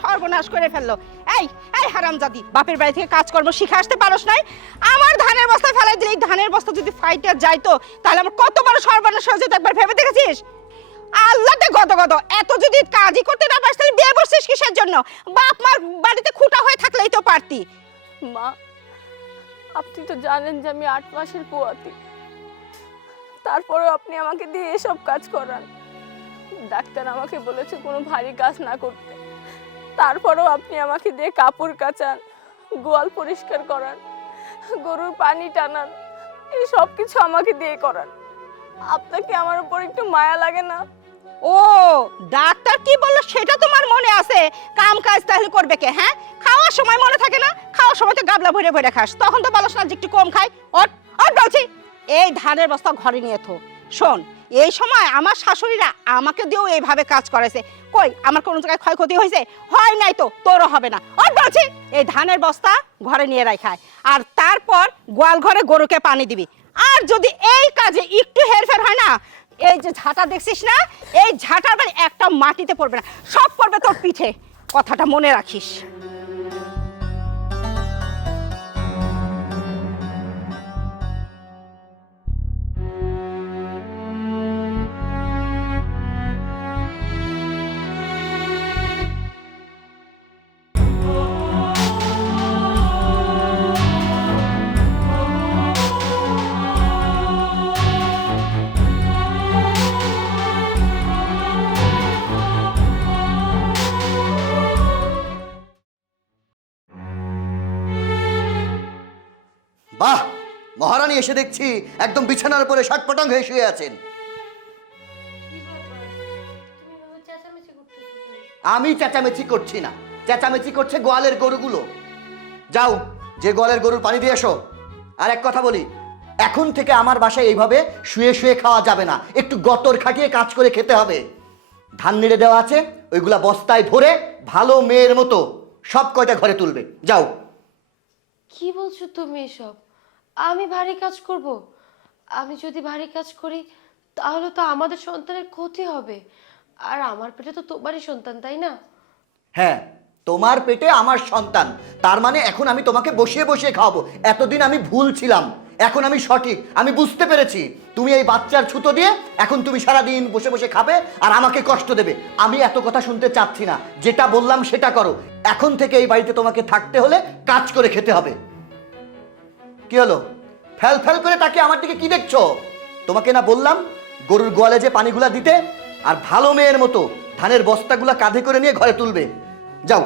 সর্বনাশ করে ফেললো। এই এই হারামজাদি, বাপের বাড়ি থেকে কাজকর্ম শিখে আসতে পারোস নাই? আমার ধানের বস্তা ফেলাই দিলে এই ধানের বস্তা যদি ফাইটে যাইতো তাহলে আমার কত বড় সর্বনাশ হয়ে যেত, একবার ভেবে দেখেছিস? আল্লাহতে গদ গদ, এত যদি কাজই করতে না পারিস তাহলে বিয়ে বসছিস কিসের জন্য? বাপ মার বাড়িতে খুঁটা হয়ে থাকলেই তো পারতি। মা, আপনি তো জানেন যে আমি 8 মাসের পোয়াতি, তারপরেও আপনি আমাকে দিয়ে এসব কাজ করান। ডাক্তার আমাকে বলেছে কোনো ভারী কাজ না করতে, তারপরেও আপনি আমাকে দিয়ে কাপড় কাচান, গোয়াল পরিষ্কার করান, গরুর পানি টানান, এই সব কিছু আমাকে দিয়ে করান। আপনাকে আমার উপর একটু মায়া লাগে না? ও, ডাক্তার কি বললো সেটা তোমার মনে আছে? কাম কাজ তাহলে করবে কে? হ্যাঁ, খাওয়ার সময় মনে থাকে না? খাওয়ার সময় তো গাবলা ভরে ভরে খাস, তখন তো বলস না যে একটু কম খাই। ওর ওর বলছি, এই ধানের বস্তা ঘরে নিয়ে থো। শোন, এই সময় আমার শাশুড়িরা আমাকে দিয়েও এইভাবে কাজ করেছে। কই আমার কোনো জায়গায় ক্ষয়ক্ষতি হয়েছে? হয় নাই তো, তোরও হবে না। ওর বলছি, এই ধানের বস্তা ঘরে নিয়ে রাখায়, আর তারপর গোয়াল ঘরে গরুকে পানি দিবি। আর যদি এই কাজে একটু হেরফের হয় না, এই যে ঝাঁটা দেখছিস না, এই ঝাঁটার মানে একটা মাটিতে পড়বে না, সব পড়বে তোর পিঠে। কথাটা মনে রাখিস। বাহ, মহারানী এসে দেখছি একদম বিছানার উপরে শাটপটাং হয়ে শুয়ে আছেন। আমি চেঁচামেচি করছি না, চেঁচামেচি করছে গোয়ালের গরুগুলো। যাও, যে গোয়ালের গরুর পানি দিয়ে এসো। আর এক কথা বলি, এখন থেকে আমার বাসায় এইভাবে শুয়ে শুয়ে খাওয়া যাবে না, একটু গতর খাটিয়ে কাজ করে খেতে হবে। ধান নেড়ে দেওয়া আছে, ওইগুলা বস্তায় ভরে ভালো মেয়ের মতো সব কয়টা ঘরে তুলবে। যাও। কি বলছো তুমি এসব? আমি ভারী কাজ করব? আমি যদি ভারী কাজ করি তাহলে তো আমাদের সন্তানের ক্ষতি হবে, আর আমার পেটে তো তোমারই সন্তান, তাই না? হ্যাঁ, তোমার পেটে আমার সন্তান, তার মানে এখন আমি তোমাকে বসিয়ে বসিয়ে খাওয়াবো। এতদিন আমি ভুল ছিলাম, এখন আমি সঠিক, আমি বুঝতে পেরেছি। তুমি এই বাচ্চার ছুতো দিয়ে এখন তুমি সারাদিন বসে বসে খাবে আর আমাকে কষ্ট দেবে। আমি এত কথা শুনতে চাচ্ছি না, যেটা বললাম সেটা করো। এখন থেকে এই বাড়িতে তোমাকে থাকতে হলে কাজ করে খেতে হবে। কি হলো, ফেল ফেল করে তাকে আমার দিকে কি দেখছো? তোমাকে না বললাম গরুর গোয়ালে যে পানিগুলা দিতে, আর ভালো মেয়ের মতো ধানের বস্তাগুলা কাঁধে করে নিয়ে ঘরে তুলবে। যাও।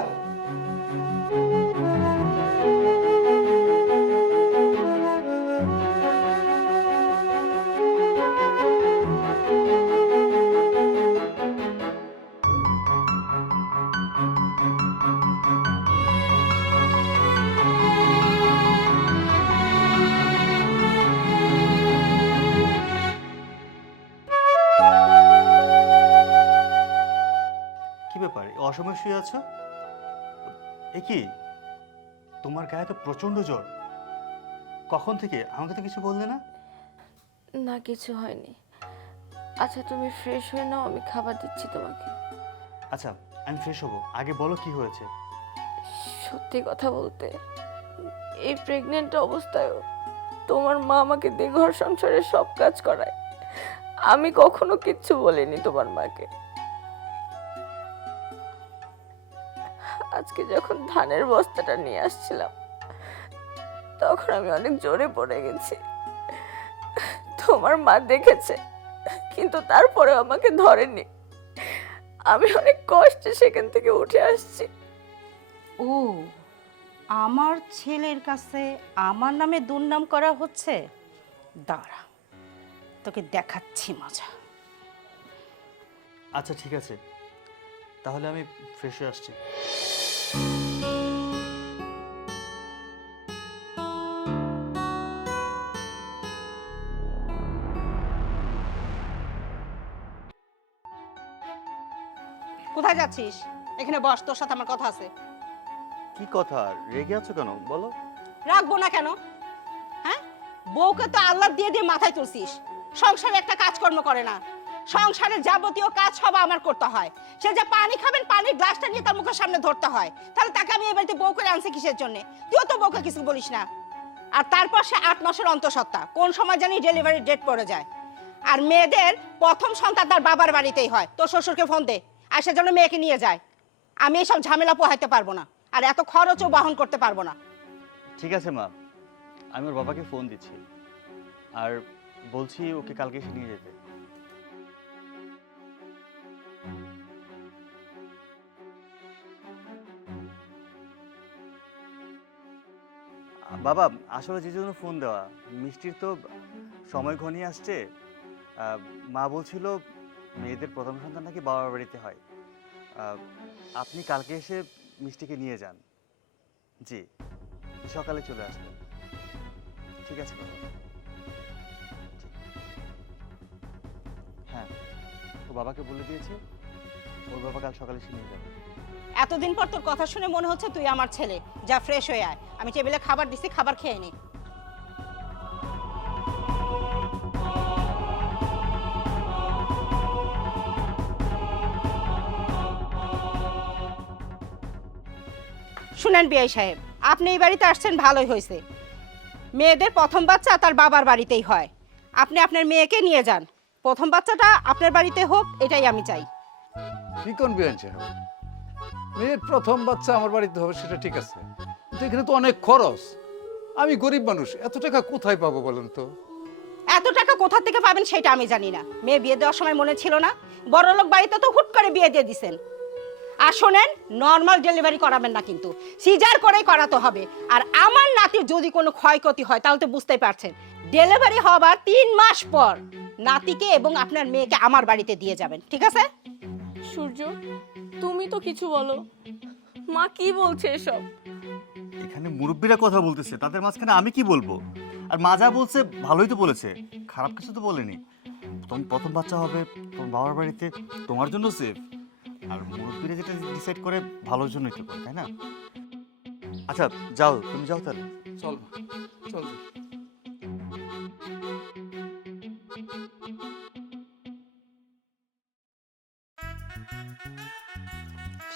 কি ব্যাপার, অসময় শুয়ে আছো? এ কি, তোমার গায়ে তো প্রচন্ড জ্বর। কখন থেকে? আমাকে তো কিছু বললে না। না, কিছু হয়নি। আচ্ছা, তুমি ফ্রেশ হয়ে নাও, আমি খাবার দিচ্ছি তোমাকে। আচ্ছা, আমি ফ্রেশ হবো, আগে বলো কি হয়েছে। সত্যি কথা বলতে, এই প্রেগনেন্ট অবস্থায়ও তোমার মা আমাকে দিয়ে ঘর সংসারের সব কাজ করায়। আমি কখনো কিচ্ছু বলিনি তোমার মাকে। আজকে যখন ধানের বস্তাটা নিয়ে আসছিলাম তখন আমি অনেক জোরে পড়ে গেছি। তোমার মা দেখেছে, কিন্তু তারপরে আমাকে ধরেনি। আমি অনেক কষ্টে সেখান থেকে উঠে আসছি। ও, আমার ছেলের কাছে আমার নামে দুর্নাম করা হচ্ছে। দাঁড়া, তোকে দেখাচ্ছি মজা। আচ্ছা ঠিক আছে, তাহলে আমি ফ্রেশ হয়ে আসছি। কোথায় যাচ্ছিস? এখানে বস, তোর সাথে আমার কথা আছে। কি কথা, রেগে আছো কেন বলো? রাখবো না কেন? হ্যাঁ, বউকে তো আল্লাহ দিয়ে দিয়ে মাথায় তুলছিস, সংসারে একটা কাজকর্ম করে না। সংসারের যাবতীয় কাজ সব আমার করতে হয়। সে যে পানি খাবেন, পানির গ্লাসটা নিয়ে তার মুখের সামনে ধরতে হয়। তাহলে তাকে আমি এই বাড়িতে বউ করে আনছি কিসের জন্য? তুইও তো বউকে কিছু বলিস না। আর তারপর সে 8 মাসের অন্তঃসত্ত্বা, কোন সময় জানি ডেলিভারি ডেট পড়ে যায়। আর মেয়েদের প্রথম সন্তান তার বাবার বাড়িতেই হয়। তোর শ্বশুরকে ফোন দে, আর সে যেন মেয়েকে নিয়ে যায়। আমি এসব ঝামেলা পোহাইতে পারবো না, আর এত খরচও বহন করতে পারবো না। ঠিক আছে মা, আমি ওর বাবাকে ফোন দিচ্ছি আর বলছি ওকে কালকে এসে নিয়ে যেতে। বাবা, আসলে যে জন্য ফোন দেওয়া, মিষ্টির তো সময় ঘনিয়ে আসছে। মা বলছিল মেয়েদের প্রথম সন্তান নাকি বাবার বাড়িতে হয়। আপনি কালকে এসে মিষ্টিকে নিয়ে যান। জি, সকালে চলে আসবেন। ঠিক আছে বাবা। হ্যাঁ, ও বাবাকে বলে দিয়েছে, ওর বাবা কাল সকালে এসে নিয়ে যাবে। এতদিন পর তোর কথা শুনে মনে হচ্ছে তুই আমার ছেলে। যা, ফ্রেশ হয়ে আয়, আমি টেবিলে খাবার দিছি, খাবার খেয়ে নে। শুনেন বিআই সাহেব, আপনি এই বাড়িতে আসছেন ভালোই হয়েছে। মেয়েদের প্রথম বাচ্চা তার বাবার বাড়িতেই হয়। আপনি আপনার মেয়েকে নিয়ে যান, প্রথম বাচ্চাটা আপনার বাড়িতে হোক, এটাই আমি চাই। কি কোন বিয়ান সাহেব, মেয়ের প্রথম বাচ্চা আমার বাড়িতে হবে সেটা ঠিক আছে, কিন্তু এখানে তো অনেক খরচ। আমি গরিব মানুষ, এত টাকা কোথায় পাবো বলেন তো? এত টাকা কোথা থেকে পাবেন সেটা আমি জানি না। মেয়ে বিয়ে দেওয়ার সময় মনে ছিল না? বড়লোক বাড়িতে তো হুট করে বিয়ে দিয়ে দিছেন। আর শোনেন, নর্মাল ডেলিভারি করাবেন না, কিন্তু সিজার করেই করাতে হবে। আর আমার নাতির যদি কোনো ক্ষয়ক্ষতি হয় তাহলে তো বুঝতেই পারছেন, ডেলিভারি হবার 3 মাস পর নাতিকে এবং আপনার মেয়েকে আমার বাড়িতে দিয়ে যাবেন, ঠিক আছে? সূর্য, তুমি তো কিছু বলো। মা কি বলছে এসব? এখানে মুরব্বীরা কথা বলতেছে, তাদের মাঝখানে আমি কি বলবো? আর মা যা বলছে ভালোই তো বলেছে, খারাপ কিছু তো বলেনি। তোমার প্রথম বাচ্চা হবে তোমার বাবার বাড়িতে, তোমার জন্য সেফ। আর মুরব্বীরা যেটা ডিসাইড করে ভালোর জন্যই তো করে, তাই না? আচ্ছা যাও, তুমি যাও তাহলে। চল চল।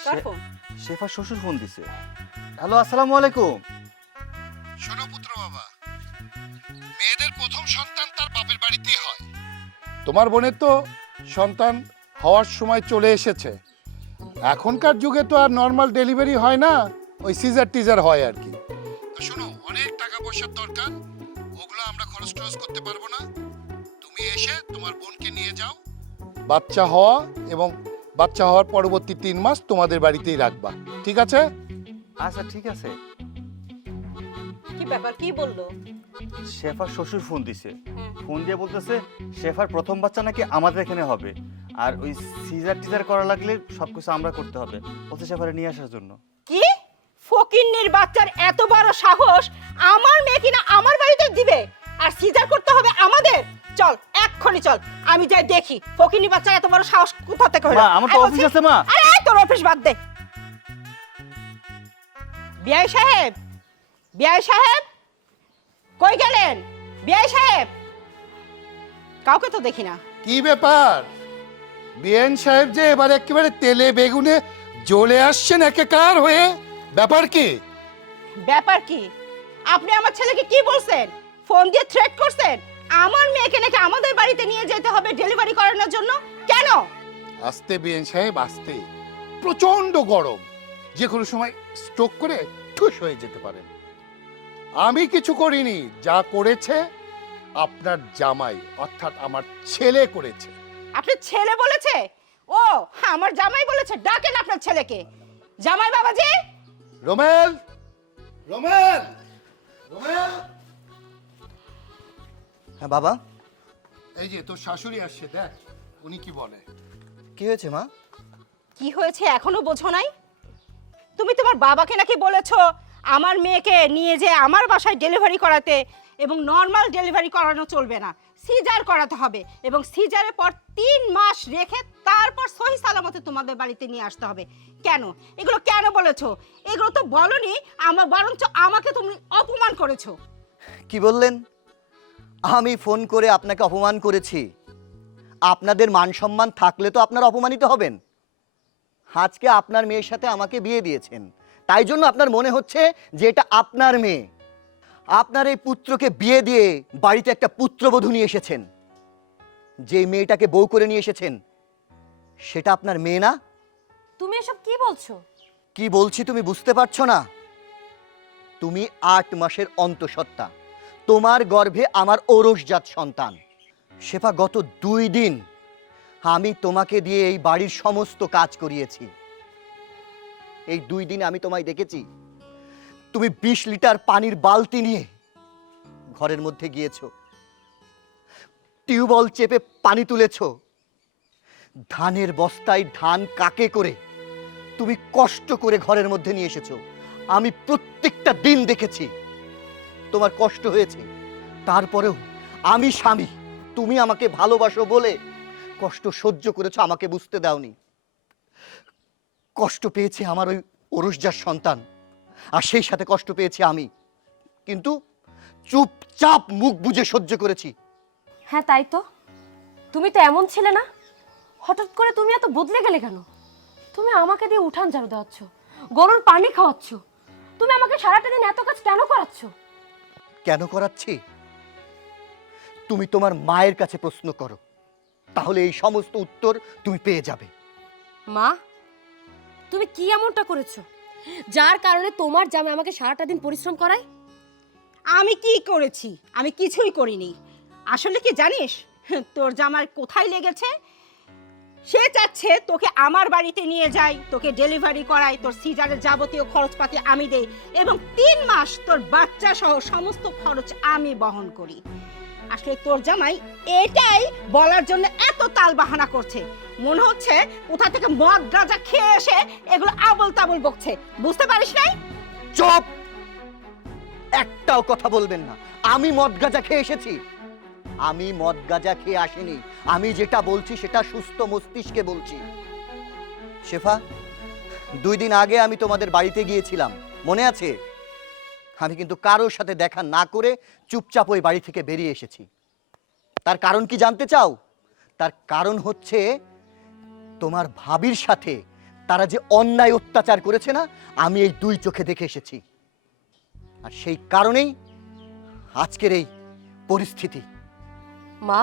কার ফোন? শেফার শ্বশুর ফোন দিছে। হ্যালো, আসসালামু আলাইকুম। শোনো পুত্র বাবা, মেয়েদের প্রথম সন্তান তার বাপের বাড়িতেই হয়। তোমার বোনের তো সন্তান হওয়ার সময় চলে এসেছে। এখনকার যুগে তো আর নর্মাল ডেলিভারি হয় না, ওই সিজার টিজার হয় আর কি। তো শোনো, অনেক টাকা পয়সার দরকার, ওগুলো আমরা খরচ টরচ করতে পারবো না। তুমি এসে তোমার বোনকে নিয়ে যাও, বাচ্চা হওয়া এবং বাচ্চা হওয়ার পরবর্তী 3 মাস তোমাদের বাড়িতেই রাখবা, ঠিক আছে? আচ্ছা ঠিক আছে। কি ব্যাপার, কি বললো? শেফার শ্বশুর ফোন দিছে, ফোন দিয়ে বলতেছে শেফার প্রথম বাচ্চা নাকি আমাদের এখানে হবে, আর ওই সিজার টিজার করা লাগলে সবকিছু আমরা করতে হবে, বলছে শেফারে নিয়ে আসার জন্য। কি ফকিন্নির বাচ্চার এত বড় সাহস, আমার মেয়ে কিনা আমার বাড়িতে দিবে, আর সিজার করতে হবে আমাদের? চল এক্ষুনি চল, আমি যাই দেখি ফকিন্নির বাচ্চার এত বড় সাহস কোথা থেকে হলো। মা, আমার তো অফিস আছে মা। আরে তোর অফিস বাদ দে। বিআই সাহেব, বিআই সাহেব কই গেলেন? বিআই সাহেব, কাউকে তো দেখি না। কি ব্যাপার বিএন সাহেব যে এবার একেবারে তেলে বেগুনে জ্বলে আসছেন একাকার হয়ে, ব্যাপার কি? ব্যাপার কি? আপনি আমার ছেলেকে কি বলছেন? ফোন দিয়ে থ্রেট করছেন আমার মেয়েকে নাকি আমাদের বাড়িতে নিয়ে যেতে হবে ডেলিভারি করানোর জন্য। কেন? আস্তে বিএন সাহেব আস্তে, প্রচন্ড গরম, যে কোনো সময় স্ট্রোক করে ঠুস হয়ে যেতে পারেন। আমি কিছু করিনি, যা করেছে আপনার জামাই অর্থাৎ আমার ছেলে করেছে। আপনার ছেলে বলেছে? ও, আমার জামাই বলেছে। ডাকেন আপনার ছেলেকে। জামাই বাবাজি। Rommel, Rommel, Rommel. হ্যাঁ বাবা। এই যে তোর শাশুড়ি আসছে, দেখ উনি কি বলে। কি হয়েছে মা? কি হয়েছে এখনো বোঝো নাই? তুমি তোমার বাবাকে নাকি বলেছো আমার মেয়েকে নিয়ে যে আমার বাসায় ডেলিভারি করাতে, এবং নর্মাল ডেলিভারি করানো চলবে না, সিজার করাতে হবে, এবং সিজারের পর 3 মাস রেখে তারপর সহি সালামতে তোমাদের বাড়িতে নিয়ে আসতে হবে। কেন এগুলো কেন বলেছো? এগুলো তো বলনি, আমার বরঞ্চ আমাকে তুমি অপমান করেছো। কি বললেন? আমি ফোন করে আপনাকে অপমান করেছি? আপনাদের মান সম্মান থাকলে তো আপনারা অপমানিত হবেন। আজকে আপনার মেয়ের সাথে আমাকে বিয়ে দিয়েছেন, তাই জন্য আপনার মনে হচ্ছে যে এটা আপনার মেয়ে। আপনার এই পুত্রকে বিয়ে দিয়ে বাড়িতে একটা পুত্রবধূ নিয়ে এসেছেন। যে মেয়েটাকে বউ করে নিয়ে এসেছেন সেটা আপনার মেয়ে না? তুমি এসব কি বলছো? কি বলছি তুমি বুঝতে পারছো না? তুমি 8 মাসের অন্তঃসত্ত্বা, তোমার গর্ভে আমার ঔরসজাত সন্তান। শেফা, গত 2 দিন আমি তোমাকে দিয়ে এই বাড়ির সমস্ত কাজ করিয়েছি। এই 2 দিনে আমি তোমায় দেখেছি তুমি 20 লিটার পানির বালতি নিয়ে ঘরের মধ্যে গিয়েছো, টিউবওয়েল চেপে পানি তুলেছো, ধানের বস্তায় ধান কাকে করে তুমি কষ্ট করে ঘরের মধ্যে নিয়ে এসেছো। আমি প্রত্যেকটা দিন দেখেছি তোমার কষ্ট হয়েছে। তারপরেও আমি স্বামী, তুমি আমাকে ভালোবাসো বলে কষ্ট সহ্য করেছো, আমাকে বুঝতে দাওনি। কষ্ট পেয়েছে আমার ওই ঔরসজাত সন্তান, আর সেই সাথে কষ্ট পেয়েছি আমি, কিন্তু চুপচাপ মুখ বুজে সহ্য করেছি। হ্যাঁ তাই তো, তুমি তো এমন ছিলে না, হঠাৎ করে তুমি এত বদলে গেলে কেন? তুমি আমাকে দিয়ে উঠান ঝাড়ু দেওয়াচ্ছ, গরুর পানি খাওয়াচ্ছ, তুমি আমাকে সারাটা দিন এত কাজ কেন করাচ্ছ? কেন করাচ্ছি তুমি তোমার মায়ের কাছে প্রশ্ন করো, তাহলে এই সমস্ত উত্তর তুমি পেয়ে যাবে। মা, তুমি কি এমনটা করেছো যার কারণে তোমার জামাই আমাকে সারাটা দিন পরিশ্রম করায়? আমি কি করেছি? আমি কিছুই করিনি। আসলে কি জানিস, তোর জামার কোথায় লেগেছে? সে চাচ্ছে তোকে আমার বাড়িতে নিয়ে যাই, তোকে ডেলিভারি করাই, তোর সিজারের যাবতীয় খরচপাতি আমি দেই, এবং 3 মাস তোর বাচ্চা সহ সমস্ত খরচ আমি বহন করি। আসলে তোর জামাই এটাই বলার জন্য এত তাল বাহানা করছে, মনে হচ্ছে কোথা থেকে মদ গাঁজা খেয়ে এসে এগুলো আবল তাবল বকছে। বুঝতে পারিস নাই? চুপ! একটাও কথা বলবেন না। আমি মদ গাঁজা খেয়ে এসেছি? আমি মদ গাঁজা খেয়ে আসিনি। আমি যেটা বলছি সেটা সুস্থ মস্তিষ্কে বলছি। শেফা, 2 দিন আগে আমি তোমাদের বাড়িতে গিয়েছিলাম, মনে আছে? আমি কিন্তু কারোর সাথে দেখা না করে চুপচাপ ওই বাড়ি থেকে বেরিয়ে এসেছি। তার কারণ কি জানতে চাও? তার কারণ হচ্ছে তোমার ভাবির সাথে তারা যে অন্যায় অত্যাচার করেছে না, আমি এই 2 চোখে দেখে এসেছি। আর সেই কারণেই আজকের এই পরিস্থিতি। মা,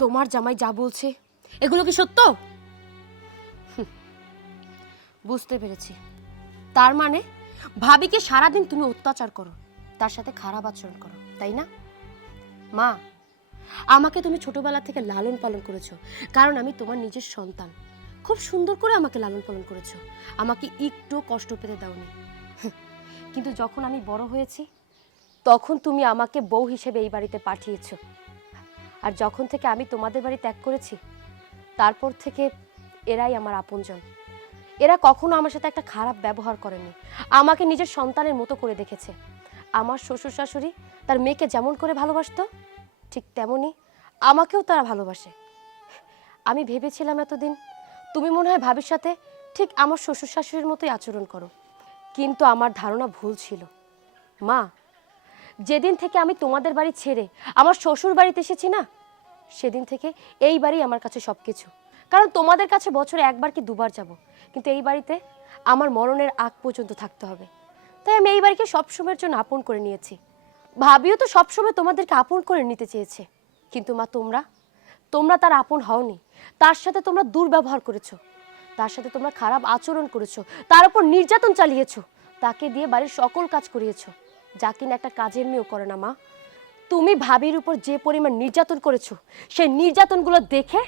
তোমার জামাই যা বলছে এগুলো কি সত্য? বুঝতে পেরেছি, তার মানে ভাবিকে সারাদিন তুমি অত্যাচার করো, তার সাথে খারাপ আচরণ করো, তাই না? মা, আমাকে তুমি ছোটবেলা থেকে লালন পালন করেছো, কারণ আমি তোমার নিজের সন্তান। খুব সুন্দর করে আমাকে লালন পালন করেছো, আমাকে একটু কষ্ট পেতে দাওনি। কিন্তু যখন আমি বড় হয়েছি তখন তুমি আমাকে বউ হিসেবে এই বাড়িতে পাঠিয়েছো। আর যখন থেকে আমি তোমাদের বাড়ি ত্যাগ করেছি, তারপর থেকে এরাই আমার আপনজন। এরা কখনো আমার সাথে একটা খারাপ ব্যবহার করেনি, আমাকে নিজের সন্তানের মতো করে দেখেছে। আমার শ্বশুর শাশুড়ি তার মেয়েকে যেমন করে ভালোবাসতো, ঠিক তেমনই আমাকেও তারা ভালোবাসে। আমি ভেবেছিলাম এতদিন তুমি মনে হয় ভাবির সাথে ঠিক আমার শ্বশুর শাশুড়ির মতোই আচরণ করো, কিন্তু আমার ধারণা ভুল ছিল। মা, যেদিন থেকে আমি তোমাদের বাড়ি ছেড়ে আমার শ্বশুর বাড়িতে এসেছি না, সেদিন থেকে এই বাড়ি আমার কাছে সব কিছু। কারণ তোমাদের কাছে বছরে 1বার কি 2বার যাব, কিন্তু এই বাড়িতে আমার মরণের আগ পর্যন্ত থাকতে হবে। তাই আমি এই বাড়িকে সবসময়ের জন্য আপন করে নিয়েছি। ভাবিও তো সবসময় তোমাদেরকে আপন করে নিতে চেয়েছে, কিন্তু মা তোমরা তার আপন হওনি। তার সাথে তোমরা দুর্ব্যবহার করেছো, তার সাথে তোমরা খারাপ আচরণ করেছো, তার উপর নির্যাতন চালিয়েছো, তাকে দিয়ে বাড়ির সকল কাজ করিয়েছো, যা কিনা একটা কাজের মেয়েও করে না। মা, তুমি ভাবির উপর যে পরিমাণ নির্যাতন করেছো, সেই নির্যাতনগুলো দেখে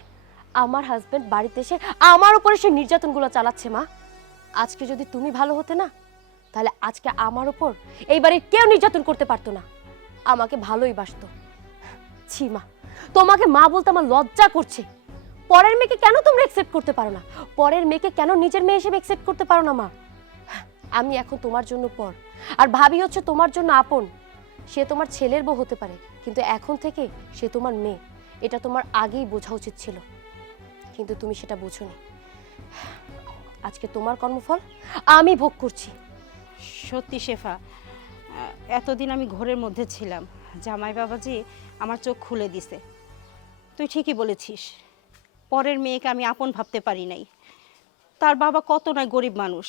আমার হাজবেন্ড বাড়িতে এসে আমার উপরে সেই নির্যাতনগুলো চালাচ্ছে। মা, আজকে যদি তুমি ভালো হতে না, তাহলে আজকে আমার উপর এই বাড়ির কেউ নির্যাতন করতে পারতো না, আমাকে ভালোই বাসতো। ছি মা, তোমাকে মা বলতে আমার লজ্জা করছে। পরের মেয়েকে কেন তোমরা অ্যাকসেপ্ট করতে পারো না? পরের মেয়েকে কেন নিজের মেয়ে হিসেবে অ্যাকসেপ্ট করতে পারো না? মা, আমি এখন তোমার জন্য পর, আর ভাবি হচ্ছে তোমার জন্য আপন। সে তোমার ছেলের বউ হতে পারে, কিন্তু এখন থেকে সে তোমার মেয়ে। এটা তোমার আগেই বোঝা উচিত ছিল, কিন্তু তুমি সেটা বোঝোনি। আজকে তোমার কর্মফল আমি ভোগ করছি। সত্যি শেফা, এতদিন আমি ঘরের মধ্যে ছিলাম, জামাই বাবাজি আমার চোখ খুলে দিছে। তুই ঠিকই বলেছিস, পরের মেয়েকে আমি আপন ভাবতে পারি নাই। তার বাবা কত নয় গরিব মানুষ,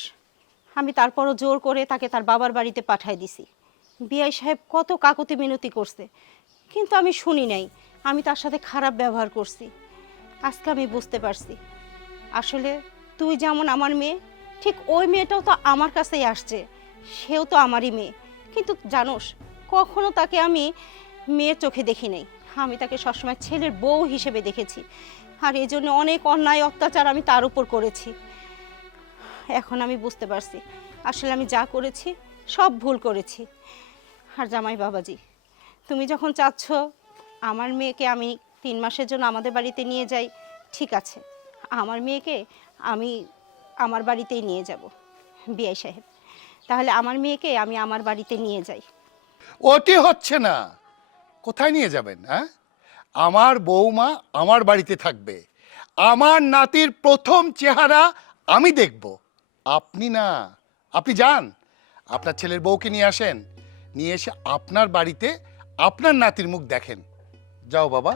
আমি তারপরও জোর করে তাকে তার বাবার বাড়িতে পাঠাই দিছি। বিআই সাহেব কত কাকুতি মিনতি করছে, কিন্তু আমি শুনি নাই, আমি তার সাথে খারাপ ব্যবহার করছি। আজকে আমি বুঝতে পারছি, আসলে তুই যেমন আমার মেয়ে, ঠিক ওই মেয়েটাও তো আমার কাছেই আসছে, সেও তো আমারই মেয়ে। কিন্তু জানোস, কখনো তাকে আমি মেয়ের চোখে দেখি নাই, আমি তাকে সবসময় ছেলের বউ হিসেবে দেখেছি। আর এই জন্য অনেক অন্যায় অত্যাচার আমি তার উপর করেছি। এখন আমি বুঝতে পারছি, আসলে আমি যা করেছি সব ভুল করেছি। আর জামাই বাবাজি, তুমি যখন চাচ্ছ আমার মেয়েকে আমি 3 মাসের জন্য আমাদের বাড়িতে নিয়ে যাই, ঠিক আছে, আমার মেয়েকে আমি আমার বাড়িতেই নিয়ে যাব। বিআই সাহেব, তাহলে আমার মেয়েকে আমি আমার বাড়িতে নিয়ে যাই। ওটি হচ্ছে না। কোথায় নিয়ে যাবেন? হ্যাঁ, আমার বৌমা আমার বাড়িতে থাকবে, আমার নাতির প্রথম চেহারা আমি দেখব, আপনি না। আপনি যান, আপনার ছেলের বউকে নিয়ে আসেন, নিয়ে এসে আপনার বাড়িতে আপনার নাতির মুখ দেখেন। যাও বাবা,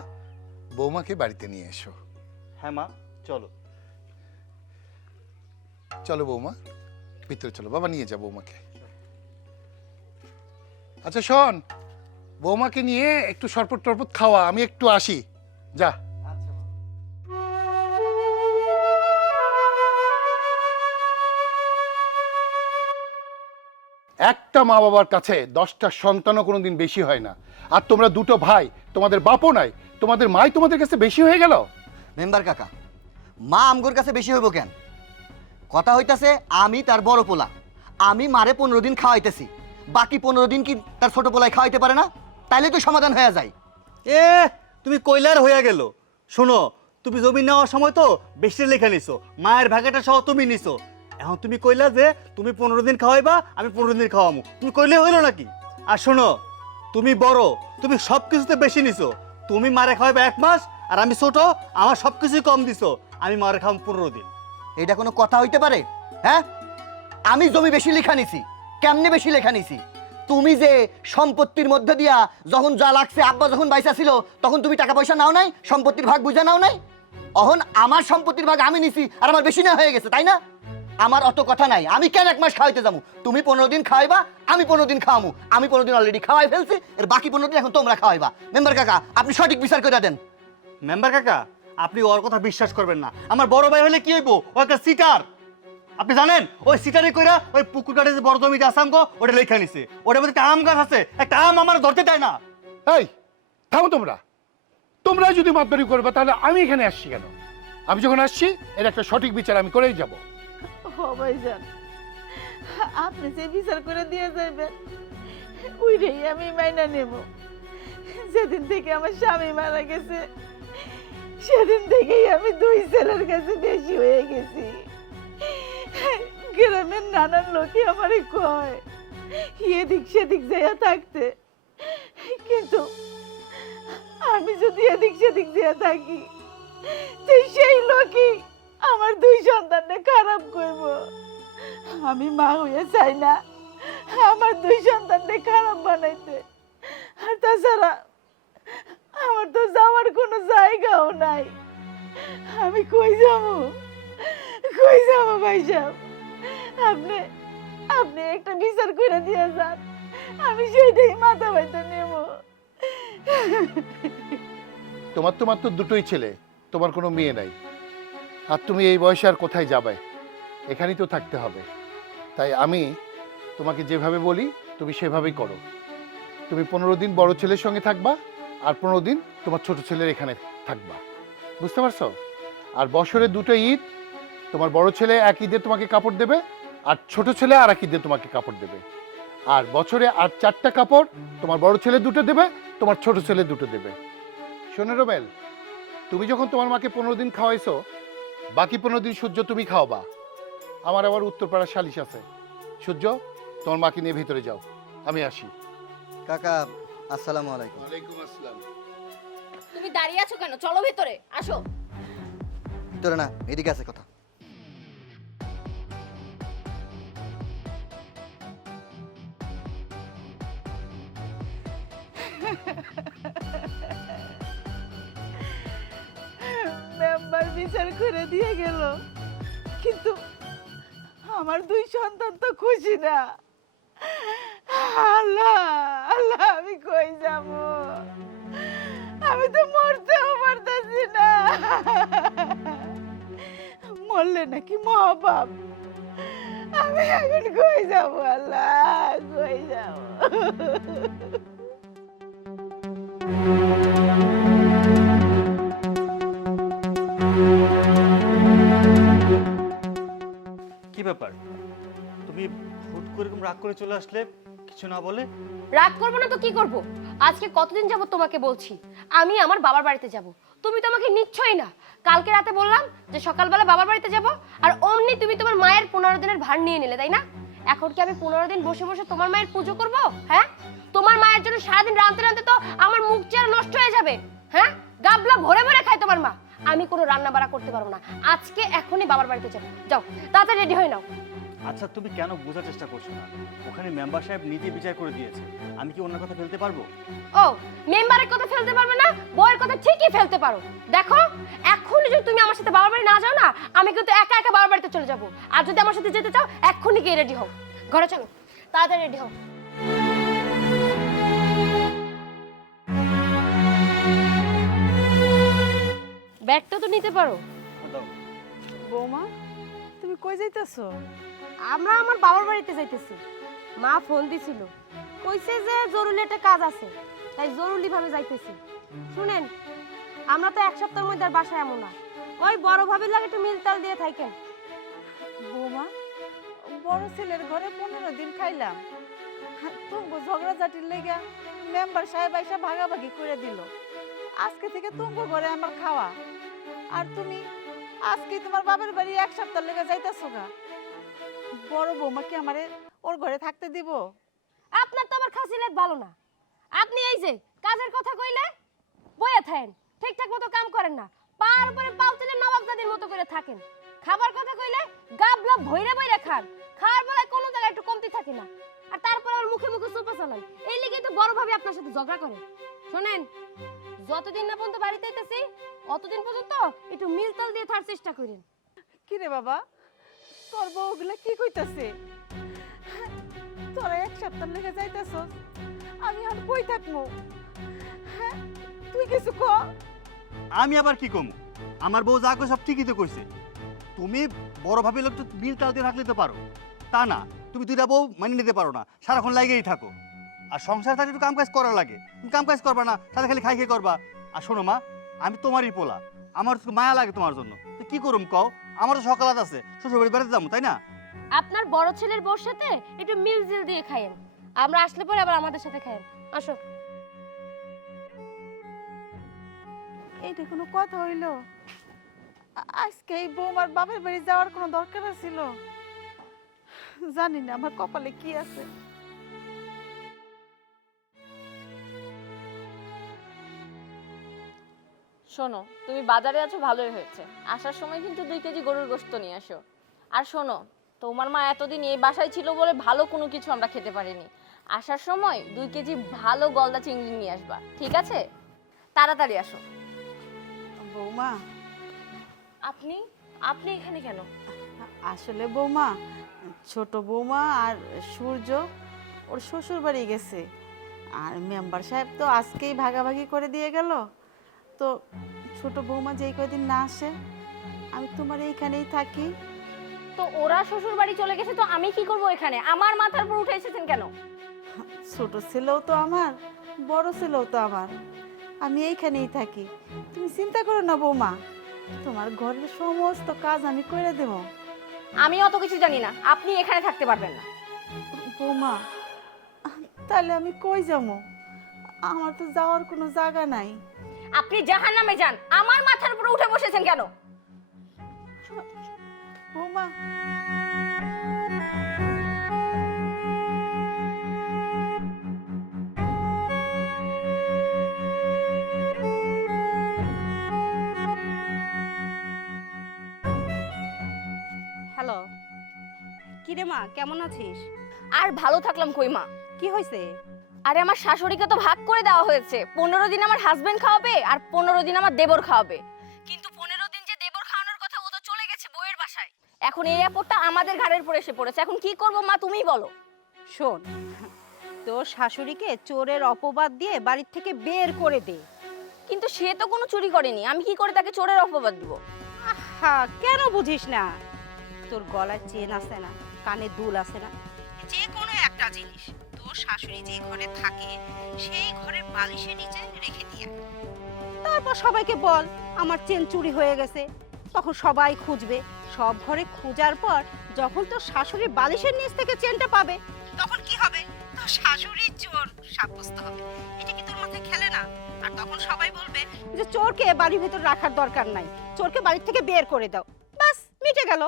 বৌমাকে বাড়িতে নিয়ে এসো। হ্যাঁ মা, চলো। চলো বৌমা, ভিতরে চলো। বাবা নিয়ে যা বৌমাকে। আচ্ছা শোন, বৌমাকে নিয়ে একটু শরবত টরবত খাওয়া, আমি একটু আসি। যা। একটা মা বাবার কাছে 10টা সন্তানও কোনোদিন বেশি হয় না। আর তোমরা দুটো ভাই, তোমাদের বাপও নাই, তোমাদের মাই তোমাদের কাছে বেশি হয়ে গেল। মেম্বার কাকা, মা আমগোর কাছে বেশি হইব কেন? কথা হইতাছে আমি তার বড় পোলা, আমি মারে 15 দিন খাওয়াইতেছি, বাকি 15 দিন কি তার ছোট পোলায় খাওয়াইতে পারে না? তাইলে তো সমাধান হয়ে যায়। এ তুমি কইলার হইয়া গেল। শোনো, তুমি জমি নেওয়ার সময় তো বেশি লেখা নিছো, মায়ের ভাগাটা সহ তুমি নিছো। এখন তুমি কইলা যে তুমি 15 দিন খাওয়াইবা, আমি 15 দিন খাওয়ামু, তুমি কইলে হইলো নাকি? আর শোনো, তুমি বড়, তুমি সব কিছুতে বেশি নিছো। তুমি মারে খাওয়াইবা 1 মাস, আর আমি ছোট, আমার সব কিছুই কম দিছো, আমি মারে খাওয়াম 15 দিন। এটা কোনো কথা হইতে পারে? হ্যাঁ, আমি জমি বেশি লেখা নিছি। কেমনে বেশি লেখা নিছি? তুমি যে সম্পত্তির মধ্যে দিয়া যখন যা লাগছে, আব্বা যখন বাইসা ছিল তখন তুমি টাকা পয়সা নাও নাই, সম্পত্তির ভাগ বুঝে নাও নাই। অহন আমার সম্পত্তির ভাগ আমি নিছি আর আমার বেশি না হয়ে গেছে, তাই না? আমার অত কথা নাই, আমি কেন 1 মাস খাওয়াইতে যাবো? তুমি 15 দিন খাওয়াইবা, আমি 15 দিন খাওয়ামু। আমি 15 দিন অলরেডি খাওয়াই ফেলছি, এর বাকি 15 দিন এখন তোমরা খাওয়াইবা। মেম্বার কাকা, আপনি সঠিক বিচার করে দেন। মেম্বার কাকা, আপনি ওর কথা বিশ্বাস করবেন না। আমার বড় ভাই হলে কি হইব? ও একটা সিটার। আপনি জানেন, ওই সিটারে কইরা ওই পুকুর কাটে যে বড় জমিটা আছে আমগো, ওটা লেখা নিছে। ওটার মধ্যে একটা আম গাছ আছে, একটা আম আমার ধরতে দেয় না। এই থামো তোমরা। তোমরা যদি মাতবাড়ি করবে তাহলে আমি এখানে আসছি কেন? আমি যখন আসছি এর একটা সঠিক বিচার আমি করেই যাব। ও ভাইজান, আপনি যে বিচার করে দিয়ে যাবেন ওইটাই আমি মাইনা নেব। যেদিন থেকে আমার স্বামী মারা গেছে সেদিন থেকেই আমি 2 ছেলের কাছে বেশি হয়ে গেছি। গ্রামের নানান লোকই আমারে কয় এদিক সেদিক যাইয়া থাকতে, কিন্তু আমি যদি এদিক সেদিক যাইয়া থাকি তো সেই লোকই আমার 2 সন্তানকে খারাপ করব। আমি মা হয়ে চাই না আমার 2 সন্তানকে খারাপ বানাইতে। আর তাছাড়া আমার তো যাওয়ার কোনো জায়গাও নাই। আমি কই যাবো ভাই সাহেব? আপনি আপনি একটা বিচার করে দিয়ে যান, আমি সেইটাই মাথা ব্যথা নেব। তোমার তো মাত্র 2টোই ছেলে, তোমার কোনো মেয়ে নাই। আর তুমি এই বয়সে আর কোথায় যাবে? এখানেই তো থাকতে হবে। তাই আমি তোমাকে যেভাবে বলি তুমি সেভাবেই করো। তুমি 15 দিন বড় ছেলের সঙ্গে থাকবা, আর 15 দিন তোমার ছোট ছেলের এখানে থাকবা। বুঝতে পারছো? আর বছরে 2টো ঈদ, তোমার বড় ছেলে এক ঈদে তোমাকে কাপড় দেবে, আর ছোট ছেলে আর এক ঈদে তোমাকে কাপড় দেবে। আর বছরে আর 4টা কাপড়, তোমার বড় ছেলে 2টো দেবে, তোমার ছোট ছেলে 2টো দেবে। শোনো রোবেল, তুমি যখন তোমার মাকে 15 দিন খাওয়াইছো, বাকি 15 দিন সূর্য তুমি খাওয়াবা। আমার আবার উত্তরপাড়ার সালিশ আছে। সূর্য, তোমার মাকে নিয়ে ভিতরে যাও, আমি আসি। কাকা, আসসালামু আলাইকুম। ওয়ালাইকুম আসসালাম। তুমি দাঁড়িয়ে আছো কেন? চলো ভেতরে আসো। তোরা না, এদিকে আছে কথা। আমার বিচার করে দিয়ে গেল, কিন্তু আমার 2 সন্তান তো খুশি না। আল্লাহ আল্লাহ, আমি কই যাব? আমি তো মরতেও পারতেছি না। মরলে নাকি মহাপাপ। আমি এখন কই যাব? আল্লাহ, কই যাব? কি ব্যাপার, তুমি হুট করে এরকম রাগ করে চলে আসলে, কিছু না বলে? রাগ করবো না তো কি করব? আজকে কতদিন যাব তোমাকে বলছি আমি আমার বাবার বাড়িতে যাব, তুমি তো আমাকে নিচ্ছই না। কালকে রাতে বললাম যে সকালবেলা বাবার বাড়িতে যাব, আর অমনি তুমি তোমার মায়ের 15 দিনের ভার নিয়ে নিলে, তাই না? এখন কি আমি 15 দিন বসে বসে তোমার মায়ের পুজো করব? হ্যাঁ, তোমার মায়ের জন্য সারাদিন রাঁধতে রাঁধতে তো আমার মুখ চেহারা নষ্ট হয়ে যাবে। হ্যাঁ, গাবলা ভরে ভরে খায় তোমার মা। আমি কোনো রান্না বাড়া করতে পারবো না। আজকে এখনই বাবার বাড়িতে যাবো। যাও তাড়াতাড়ি রেডি হয়ে নাও। আচ্ছা, তুমি কেন বোঝার চেষ্টা করছো না? ওখানে মেম্বার সাহেব নিজে বিচার করে দিয়েছে, আমি কি অন্য কথা ফেলতে পারবো? ও, মেম্বারের কথা ফেলতে পারবে না, বউয়ের কথা ঠিকই ফেলতে পারো। দেখো, এখনই যদি তুমি আমার সাথে বাবার বাড়ি না যাও না, আমি কিন্তু একা একা বাবার বাড়িতে চলে যাবো। আর যদি আমার সাথে যেতে চাও, এখনই গিয়ে রেডি হও। ঘরে চলো, তাড়াতাড়ি রেডি হও। ব্যাগটা তো নিতে পারো। দাও। বৌমা, তুমি কই যাইতেছো? আমরা আমার বাবার বাড়িতে যাইতেছি। মা ফোন দিছিল, কইছে যে জরুরি একটা কাজ আছে, তাই জরুরি ভাবে যাইতেছি। শুনেন, আমরা তো 1 সপ্তাহের মধ্যে আর বাসায় এমন না। ওই বড় ভাবির লাগে একটু মিলতাল দিয়ে থাকেন। বৌমা, বড় ছেলের ঘরে 15 দিন খাইলাম, তুমি ঝগড়াঝাটির লেগা মেম্বার সাহেব আইসা ভাগাভাগি করে দিল। আজকে থেকে তুমি ঘরে আমার খাওয়া, আর তুমি আজকে তোমার বাবার বাড়ি 1 সপ্তাহ লেগে যাইতেছো গা। বড় বৌমা কি আমারে ওর ঘরে থাকতে দিব? আপনার তো আমার খাসিলেত ভালো না। আপনি এই যে কাজের কথা কইলে বইয়া থাকেন, ঠিকঠাক মতো কাম করেন না, পার উপরে পাও তুলে নবাবজাদির মতো করে থাকেন। খাবার কথা কইলে গাবলা ভইরা ভইরা খান, খাওয়ার বেলায় কোনো জায়গায় একটু কমতি থাকে না। আর তারপর আর মুখে মুখে চোপা চালান, এই লিগেই তো বড় ভাবে আপনার সাথে ঝগড়া করে। শোনেন, যতদিন না পর্যন্ত বাড়িতে আইতেছি, অতদিন পর্যন্ত একটু মিলতাল দিয়ে থাকার চেষ্টা করেন। কি রে বাবা, তোর বউগুলা কি কইতাছে? তোরা 1 সপ্তাহ লেগে যাইতেছস, আমি আর কই থাকবো? হ্যাঁ, তুই কিছু ক। আমি আবার কি কমু? আমার বউ যা কই সব ঠিকই তো কইছে। তুমি বড় ভাবে লোক তো মিল তাল দিয়ে থাকলে তো পারো, তা না তুমি 2টা বউ মানিয়ে নিতে পারো না, সারাক্ষণ লাগেই থাকো। আর সংসার থাকলে একটু কাম কাজ করা লাগে, তুমি কাম কাজ করবা না, সাথে খালি খাই খাই করবা। আর শোনো মা, আমি তোমারই পোলা, আমার তো মায়া লাগে তোমার জন্য। তো কি করুম কও? আমার তো সকালাত আছে, শ্বশুর বাড়ি বেড়াতে যাবো, তাই না? আপনার বড় ছেলের বউর সাথে একটু মিলজিল দিয়ে খায়েন, আমরা আসলে পরে আবার আমাদের সাথে খায়েন। আসো। এইটা কোনো কথা হইল? আজকে এই বৌমার বাপের বাড়ি যাওয়ার কোনো দরকার ছিল? জানি না আমার কপালে কি আছে। শোনো, তুমি বাজারে আছো ভালোই হয়েছে। আসার সময় কিন্তু 2 কেজি গরুর গোশত নিয়ে আসো। আর শোনো, তোমার মা এতদিন এই বাসায় ছিল বলে ভালো কোনো কিছু আমরা খেতে পারিনি। আসার সময় 2 কেজি ভালো গলদা চিংড়ি নিয়ে আসবা, ঠিক আছে? তাড়াতাড়ি আসো। বৌমা, আপনি আপনি এখানে কেন? আসলে বৌমা, ছোট বৌমা আর সূর্য ওর শ্বশুর বাড়ি গেছে, আর মেম্বার সাহেব তো আজকেই ভাগাভাগি করে দিয়ে গেল। তো ছোট বৌমা যেই কয়দিন না আসে, আমি তোমার এইখানেই থাকি। তো ওরা শ্বশুর বাড়ি চলে গেছে, তো আমি কি করব এখানে? আমার মাথার উপর উঠে এসেছেন কেন? ছোট ছেলেও তো আমার, বড় ছেলেও তো আমার, আমি এইখানেই থাকি। তুমি চিন্তা করো না বৌমা, তোমার ঘরের সমস্ত কাজ আমি করে দেব। আমি অত কিছু জানি না, আপনি এখানে থাকতে পারবেন না। বৌমা, তাহলে আমি কই যাবো? আমার তো যাওয়ার কোনো জায়গা নাই। আপনি জাহান্নামে যান, আমার মাথার উপর উঠে বসেছেন কেন? বৌমা, হ্যালো, কি রে মা, কেমন আছিস? আর ভালো থাকলাম কই মা? কি হয়েছে? আরে আমার শাশুড়িকে তো ভাগ করে দেওয়া হয়েছে। 15 দিন আমার হাজবেন্ড খাওয়াবে আর 15 দিন আমার দেবর খাওয়াবে। কিন্তু 15 দিন যে দেবর এখন এই আপদটা আমাদের ঘাড়ের উপর এসে পড়েছে, এখন কি করব মা তুমিই বলো। শোন, তোর শাশুড়িকে চোরের অপবাদ দিয়ে বাড়ির থেকে বের করে দে। কিন্তু সে তো কোনো চুরি করেনি, আমি কি করে তাকে চোরের অপবাদ দিব? আহা, কেন বুঝিস না? তোর গলায় চেন আছে না, কানে দুল আছে না, যে কোনো একটা জিনিস তোর শাশুড়ি যে ঘরে থাকে সেই ঘরের বালিশের নিচে রেখে দিয়ে আয়। তারপর সবাইকে বল আমার চেন চুরি হয়ে গেছে, তখন সবাই খুঁজবে। সব ঘরে খোঁজার পর যখন তোর শাশুড়ি বালিশের নিচ থেকে চেনটা পাবে, তখন কি হবে? তোর শাশুড়ি চোর সাব্যস্ত হবে। এটা কি তোর মাথায় খেলে না? আর তখন সবাই বলবে যে চোরকে বাড়ির ভিতর রাখার দরকার নাই, চোরকে বাড়ি থেকে বের করে দাও, বাস মিটে গেল।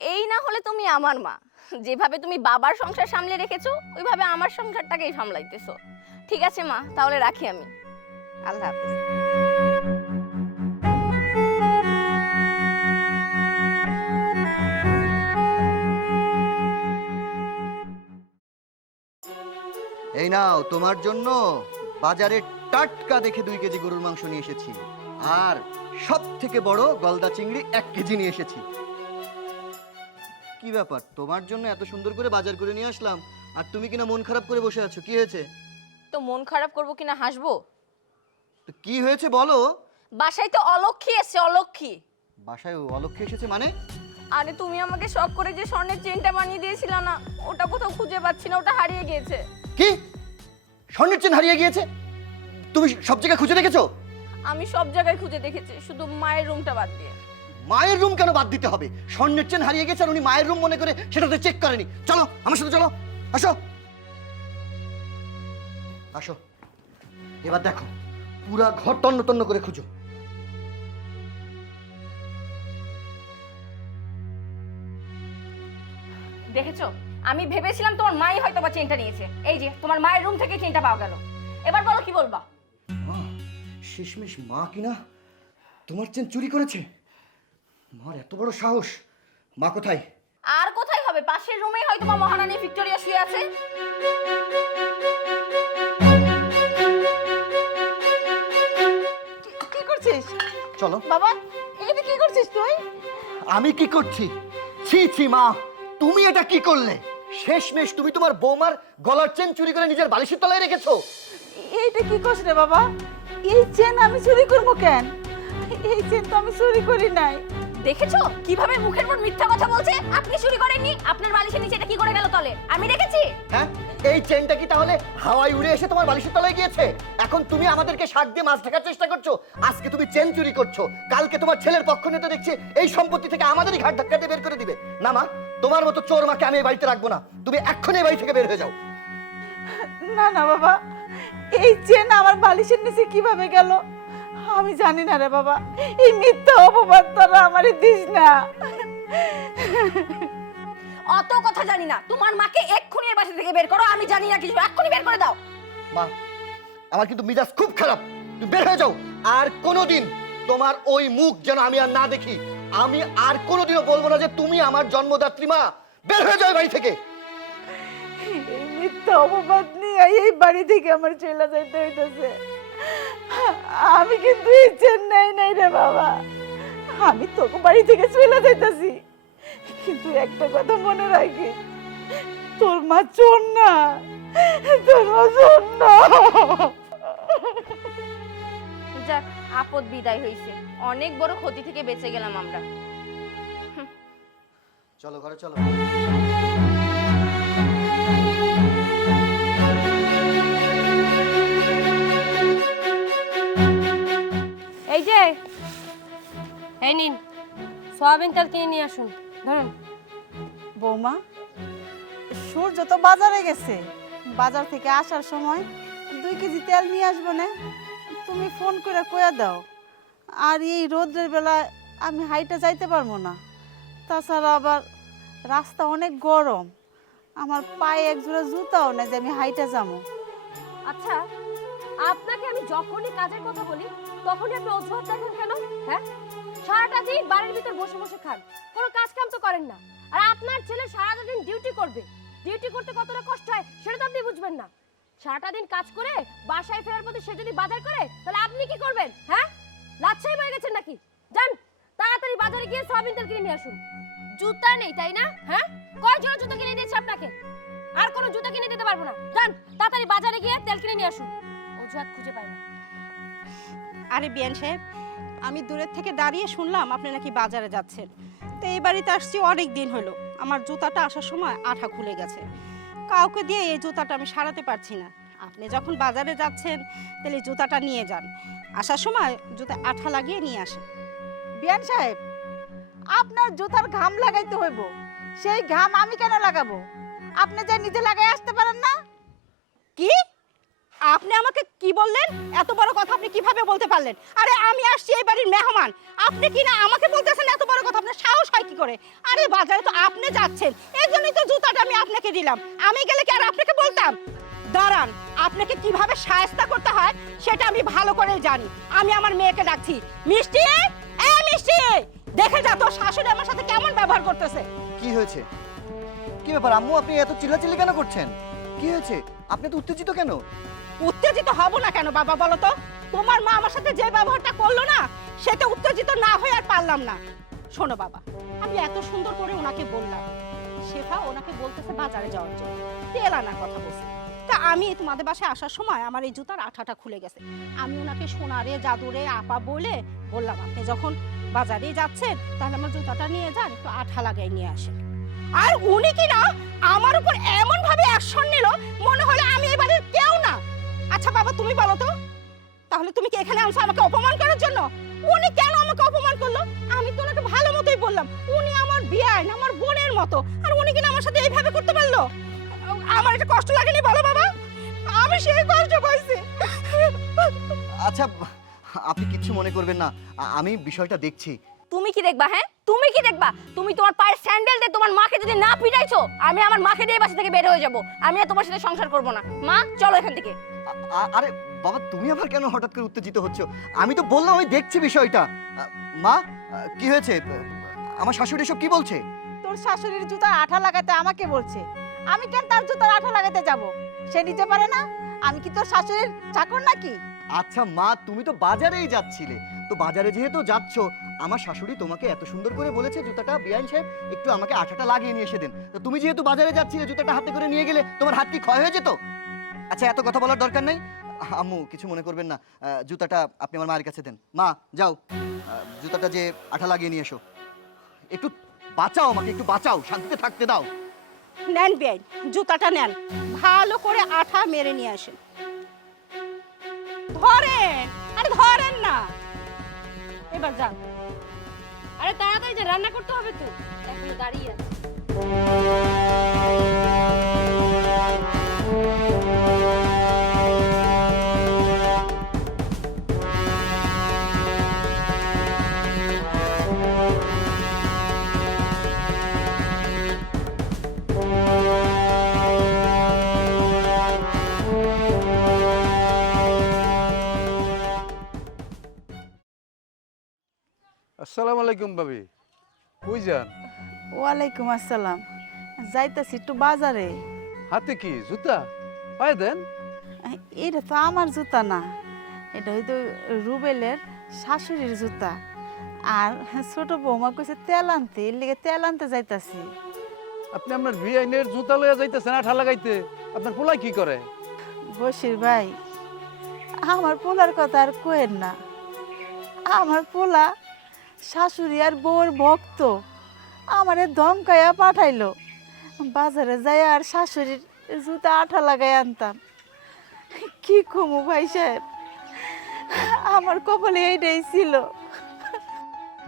এই না হলে তুমি আমার মা, যেভাবে তুমি বাবার সংসার সামলে রেখেছো ওইভাবে আমার সংসারটাকেই সামলাইতেছো। ঠিক আছে মা, তাহলে রাখি আমি। আল্লাহ হাফেজ। এই নাও তোমার জন্য বাজারে টাটকা দেখে 2 কেজি গরুর মাংস নিয়ে এসেছি, আর সব থেকে বড় গলদা চিংড়ি 1 কেজি নিয়ে এসেছি। কি ব্যাপার, তোমার জন্য এত সুন্দর করে বাজার করে নিয়ে আসলাম আর তুমি কিনা মন খারাপ করে বসে আছো, কি হয়েছে? তো মন খারাপ করবো কিনা হাসবো? তো কি হয়েছে বলো? বাসায় তো অলক্ষী এসছে, অলক্ষী। বাসায় অলক্ষ্যে এসেছে মানে? আরে তুমি আমাকে শখ করে যে স্বর্ণের চেনটা বানিয়ে দিয়েছিল না, ওটা কোথাও খুঁজে পাচ্ছি না, ওটা হারিয়ে গিয়েছে। কি? স্বর্ণের চেন হারিয়ে গিয়েছে? তুমি সব জায়গায় খুঁজে দেখেছো? আমি সব জায়গায় খুঁজে দেখেছি, শুধু মায়ের রুমটা বাদ দিয়ে। মায়ের রুম কেন বাদ দিতে হবে? স্বর্ণের চেন হারিয়ে গেছে আর উনি মায়ের রুম মনে করে সেটাতে চেক করেনি। চলো আমার সাথে, চলো, আসো আসো। এবার দেখো, পুরা ঘর তন্ন তন্ন করে খুঁজো। দেখেছো, আমি ভেবেছিলাম তোমার মাই হয়তো বা চেনটা নিয়েছে। এই যে তোমার মায়ের রুম থেকে চেনটা পাওয়া গেল। এবার বলো কি বলবা? শেষমেশ মা কিনা তোমার চেন চুরি করেছে? মার এত বড় সাহস! মা কোথায়? আর কোথায় হবে, পাশের রুমেই হয়তো বা মহারানী ভিক্টোরিয়া শুয়ে আছে। কি করছিস চলো। বাবা? এইটা কি করছিস তুই? আমি কি করছি? ছি ছি মা, তুমি এটা কি করলে? শেষমেশ তুমি তোমার বৌমার গলার চেন চুরি করে নিজের বালিশের তলায় রেখেছো। এইটা কি করছিস রে বাবা? এই চেন আমি চুরি করবো কেন? এই চেন তো আমি চুরি করি নাই। দেখেছো কিভাবে মুখের উপর মিথ্যা কথা বলছে? আপনি চুরি করেননি, আপনার বালিশের নিচে এটা কি করে গেল তলে? আমি দেখেছি। হ্যাঁ, এই চেনটা কি তাহলে হাওয়ায় উড়ে এসে তোমার বালিশের তলায় গিয়েছে? এখন তুমি আমাদেরকে শাক দিয়ে মাছ ঢাকার চেষ্টা করছো। আজকে তুমি চেন চুরি করছো, কালকে তোমার ছেলের পক্ষ নিয়ে তো দেখছি এই সম্পত্তি থেকে আমাদেরই ঘাট ধাক্কা দিয়ে বের করে দিবে। না মা, তোমার মতো চোর মাকে আমি এই বাড়িতে রাখবো না। তুমি এক্ষুনি এই বাড়ি থেকে বের হয়ে যাও। না না বাবা, এই চেন আমার বালিশের নিচে কিভাবে গেল আমি জানি না রে বাবা। এই মিথ্যা অপবাদ তোরা আমারে দিস না। অত কথা জানি না, তোমার মাকে এক্ষুনি এই বাসা থেকে বের করো। আমি জানি না কিছু, এক্ষুনি বের করে দাও। মা, আমার কিন্তু মিজাজ খুব খারাপ, তুমি বের হয়ে যাও। আর কোনোদিন তোমার ওই মুখ যেন আমি আর না দেখি। আমি আর কোনোদিনও বলবো না যে তুমি আমার জন্মদাত্রী মা। বের হয়ে যাও এই বাড়ি থেকে। এই মিথ্যা অপবাদ নিয়ে এই বাড়ি থেকে আমার চলে যাইতে হইতেছে। আমি কিন্তু এই চেন নাই রে বাবা, আমি তোকে বাড়ি থেকে চলে যাইতেছি। কিন্তু একটা কথা মনে রাখিস, তোর মা চোর না, তোর মা চোর না। যাক, আপদ বিদায় হইছে, অনেক বড় ক্ষতি থেকে বেঁচে গেলাম আমরা। চলো ঘরে চলো। এই যে, এই নিন সয়াবিন তেল কিনে নিয়ে আসুন। ধরুন। বৌমা, সূর্য তো বাজারে গেছে, বাজার থেকে আসার সময় 2 কেজি তেল নিয়ে আসবো না? তুমি ফোন করে কয়ে দাও। আর এই রোদ্রের বেলায় আমি হাইটে যাইতে পারবো না। তাছাড়া আবার রাস্তা অনেক গরম, আমার পায়ে এক জোড়া জুতাও না যে আমি হাইটে যাবো। আচ্ছা, আপনাকে আমি যখনই কাজের কথা বলি তখনই আপনি অজুহাত দেখেন কেন? হ্যাঁ, সারাটা দিন বাড়ির ভিতর বসে বসে খান, কোনো কাজ কাম তো করেন না। আর আপনার ছেলে সারাটা দিন ডিউটি করবে, ডিউটি করতে কতটা কষ্ট হয় সেটা তো আপনি বুঝবেন না। সারাটা দিন কাজ করে বাসায় ফেরার পথে সে যদি বাজার করে তাহলে আপনি কি করবেন? হ্যাঁ, লাচ্ছাই হয়ে গেছেন নাকি? যান তাড়াতাড়ি বাজারে গিয়ে সোয়াবিন তেল কিনে নিয়ে আসুন। জুতা নেই তাই না? হ্যাঁ, কয় জোড়া জুতা কিনে দিয়েছি আপনাকে? আর কোনো জুতা কিনে দিতে পারবো না। যান তাড়াতাড়ি বাজারে গিয়ে তেল কিনে নিয়ে আসুন। অজুহাত খুঁজে পাই না। আরে বিয়ান সাহেব, আমি দূরের থেকে দাঁড়িয়ে শুনলাম আপনি নাকি বাজারে যাচ্ছেন। তো এই বাড়িতে আসছি অনেক দিন হলো, আমার জুতাটা আসার সময় আঠা খুলে গেছে। কাউকে দিয়ে এই জুতাটা আমি সারাতে পারছি না। আপনি যখন বাজারে যাচ্ছেন তাহলে এই জুতাটা নিয়ে যান, আসার সময় জুতা আঠা লাগিয়ে নিয়ে আসেন। বিয়ান সাহেব, আপনার জুতার ঘাম লাগাইতে হইব, সেই ঘাম আমি কেন লাগাবো? আপনি যে নিজে লাগাই আসতে পারেন না? কি আপনি আমাকে কি বললেন? এত বড় কথা আপনি কিভাবে বলতে পারলেন? আরে আমি আসছি এই বাড়ির মেহমান, আপনি কি না আমাকে বলতেছেন এত বড় কথা? আপনার সাহস হয় কি করে? আরে বাজারে তো আপনি যাচ্ছেন, এই জন্যই তো জুতাটা আমি আপনাকে দিলাম। আমি গেলে কি আর আপনাকে বলতাম? দাঁড়ান, আপনাকে কিভাবে শায়েস্তা করতে হয় সেটা আমি ভালো করেই জানি। আমি আমার মেয়েকে ডাকছি। মিষ্টি, এ মিষ্টি, দেখে যা তোর শাশুড়ি আমার সাথে কেমন ব্যবহার করতেছে। কি হয়েছে? কি ব্যাপার আম্মু, আপনি এত চিল্লাচিল্লি কেন করছেন? কি হয়েছে? আপনি তো উত্তেজিত কেন? উত্তেজিত হব না কেন বাবা, বলো তো? তোমার মা আমার সাথে যে ব্যবহারটা করলো না, সেটা উত্তেজিত না হয়ে আর পারলাম না। শোনো বাবা, আমি এত সুন্দর করে ওনাকে বললাম, শেফা ওনাকে বলতেছে বাজারে যাওয়ার জন্য, তেল আনার কথা বলছে। তা আমি তোমাদের বাসায় আসার সময় আমার এই জুতার আঠাটা খুলে গেছে। আমি ওনাকে সোনারে জাদুরে আপা বলে বললাম, আপনি যখন বাজারে যাচ্ছেন তাহলে আমার জুতাটা নিয়ে যান, একটু আঠা লাগাই নিয়ে আসেন। আর উনি কি না আমার উপর এমন ভাবে অ্যাকশন নিল, মনে হলো আমি এই বাড়ির কেউ না। আচ্ছা বাবা, তুমি বলো তো, তাহলে তুমি কি এখানে আনছো আমাকে অপমান করার জন্য? উনি কেন আমাকে অপমান করলো? আমি তো ওনাকে ভালো মতোই বললাম, উনি আমার বিয়ান, আমার বোনের মতো, আর উনি কিনা আমার সাথে এইভাবে করতে পারলো? আমার এটা কষ্ট লাগেনি বলো বাবা? আমি সেই কষ্ট পাইছি। আচ্ছা, আপনি কিচ্ছু মনে করবেন না, আমি বিষয়টা দেখছি। তুমি কি দেখবা? হ্যাঁ, তুমি কি দেখবা? তুমি তোমার পায়ের স্যান্ডেল দিয়ে তোমার মাকে যদি না পিটাইছো, আমি আমার মাকে দিয়ে বাসা থেকে বের হয়ে যাব। আমি আর তোমার সাথে সংসার করব না। মা চলো এখান থেকে। আরে বাবা, তুমি আবার কেন হঠাৎ করে উত্তেজিত হচ্ছ? আমি তো বললাম আমি দেখছি বিষয়টা। মা, কি হয়েছে? আমার শাশুড়ি সব কি বলছে? তোর শাশুড়ির জুতার আঠা লাগাতে আমাকে বলছে। আমি কেন তার জুতার আঠা লাগাতে যাব? সে নিতে পারে না? আমি কি তোর শাশুড়ির চাকর নাকি? আচ্ছা মা, তুমি তো বাজারেই যাচ্ছিলে, তো বাজারে যেহেতু যাচ্ছ, আমার শাশুড়ি তোমাকে এত সুন্দর করে বলেছে জুতাটা বিয়ান সাহেব একটু আমাকে আঠাটা লাগিয়ে নিয়ে এসে দেন। তো তুমি যেহেতু বাজারে যাচ্ছিলে, জুতাটা হাতে করে নিয়ে গেলে তোমার হাত কি ক্ষয় হয়ে যেত? আচ্ছা, এত কথা বলার দরকার নেই। আম্মু কিছু মনে করবেন না, জুতাটা আপনি আমার মায়ের কাছে দেন। মা যাও, জুতাটা যে আঠা লাগিয়ে নিয়ে এসো। একটু বাঁচাও আমাকে, একটু বাঁচাও, শান্তিতে থাকতে দাও। নেন বিয়ান, জুতাটা নেন, ভালো করে আঠা মেরে নিয়ে আসেন। ধরেন, আরে ধরেন না, এবার যান। আরে তাড়াতাড়ি যে রান্না করতে হবে তো, এখন দাঁড়িয়ে আছে। আসসালামু আলাইকুম ভাবি, কই যান? ওয়ালাইকুম আসসালাম। যাইতাছি একটু বাজারে। হাতে কি জুতা? পায়ে দেন। এটা তো আমার জুতা না, এটা হয়তো রুবেলের শাশুড়ির জুতা। আর ছোট বৌমা কইছে তেল আনতে, এর লিগে তেল আনতে যাইতাছি। আপনি আপনার ভিআইনের জুতা লইয়া যাইতেছেন আঠা লাগাইতে, আপনার পোলাই কি করে? বশির ভাই, আমার পোলার কথা আর কোয়েন না। আমার পোলা শাশুড়ি আর বউর ভক্ত, আমারে ধমকাইয়া পাঠাইলো বাজারে যাই আর শাশুড়ির জুতা আঠা লাগাই আনতাম। কি কমু ভাই সাহেব, আমার কপালে এইটাই ছিল।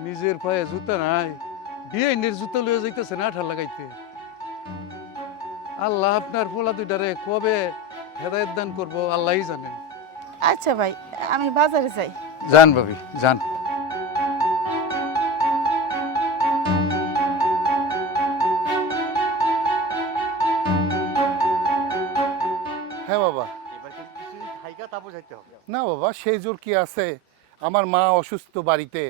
নিজের পায়ে জুতা নাই, ভিআইনের জুতা লইয়া যাইতেছেন আঠা লাগাইতে। আল্লাহ আপনার পোলা দুইটারে কবে হেদায়েত দান করবো আল্লাহই জানেন। আচ্ছা ভাই, আমি বাজারে যাই। যান ভাবি, যান। হ্যাঁ বাবা। এবার কিন্তু কিছুদিন থাইকা তারপর যাইতে হবে। না বাবা, সেই জোর কি আছে? আমার মা অসুস্থ বাড়িতে,